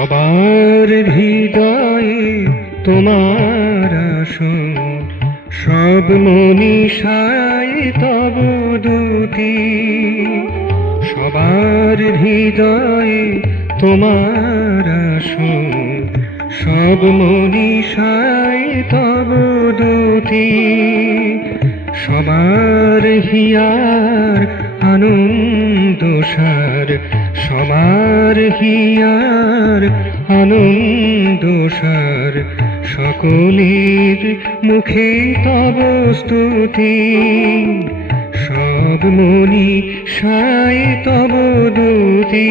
সবার হৃদয়ে তোমার আসন, সব মনীষায় তব দুতি। সবার হৃদয়ে তোমার আসন, সব মনীষায় তব দুতি। সবার হিয়ার আনন্দ সার, সবার হিয়ার আনন্দ সার, সকলের মুখে তব স্তুতি। সব মনীষায় তব দুতি।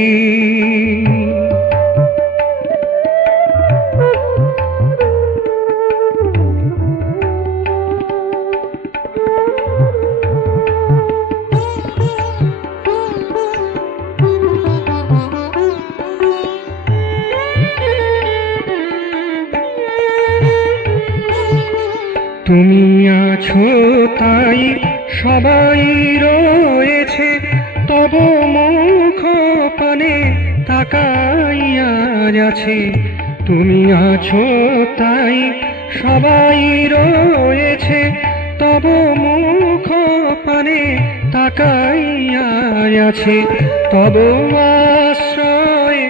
তুমি আছো তাই সবাই রয়েছে, তব মুখ পানে তাকাইয়া আছে। তুমি আছো তাই সবাই রয়েছে, তব মুখ পানে তাকাইয়া আছে। তব আশ্রয়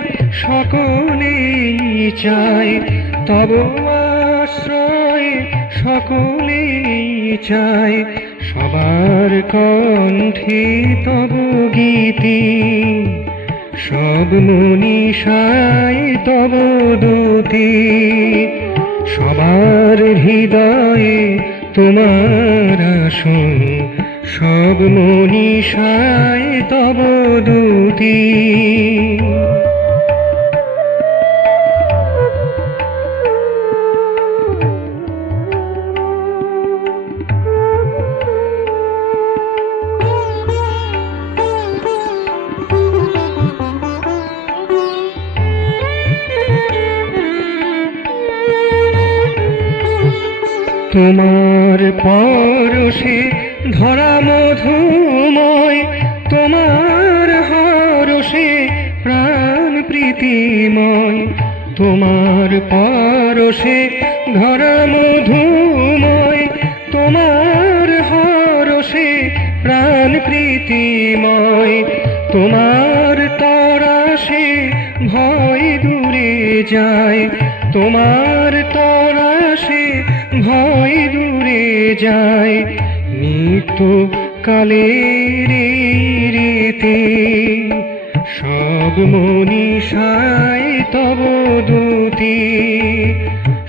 সকলেই চায়, তব আশ্রয় সকলেই চায়। সবার কণ্ঠে তব গীতি, সব মনীষায় তব দুতি। সবার হৃদয়ে তোমার আসন, সব মনীষায় তব দুতি। তোমার পরশে ধরা মধুময়, তোমার হরষে প্রাণ প্রীতিময়। তোমার পরশে ধরা মধুময়, তোমার হরষে প্রাণ প্রীতিময়। তোমার তরাসে ভয় দূরে যায়, তোমার তরাসে ভয় দূরে যায়। নিত্য কালের রীতি, সব মনীষায় তব দুতি।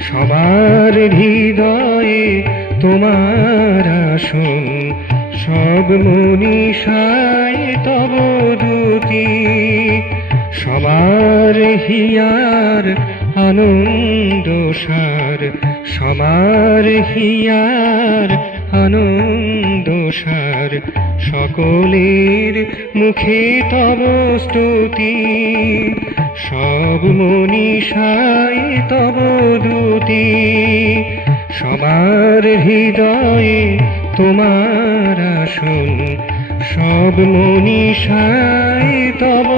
সবার হৃদয়ে তোমার আসন, সব মনীষায় তব দুতি। সবার হিয়ার আনন্দ সার, সবার হিয়ার আনন্দ সার, সকলের মুখে তব স্তুতি। সব মনীষায় তব দুতি। সবার হৃদয়ে তোমার আসন, সব মনীষায় তব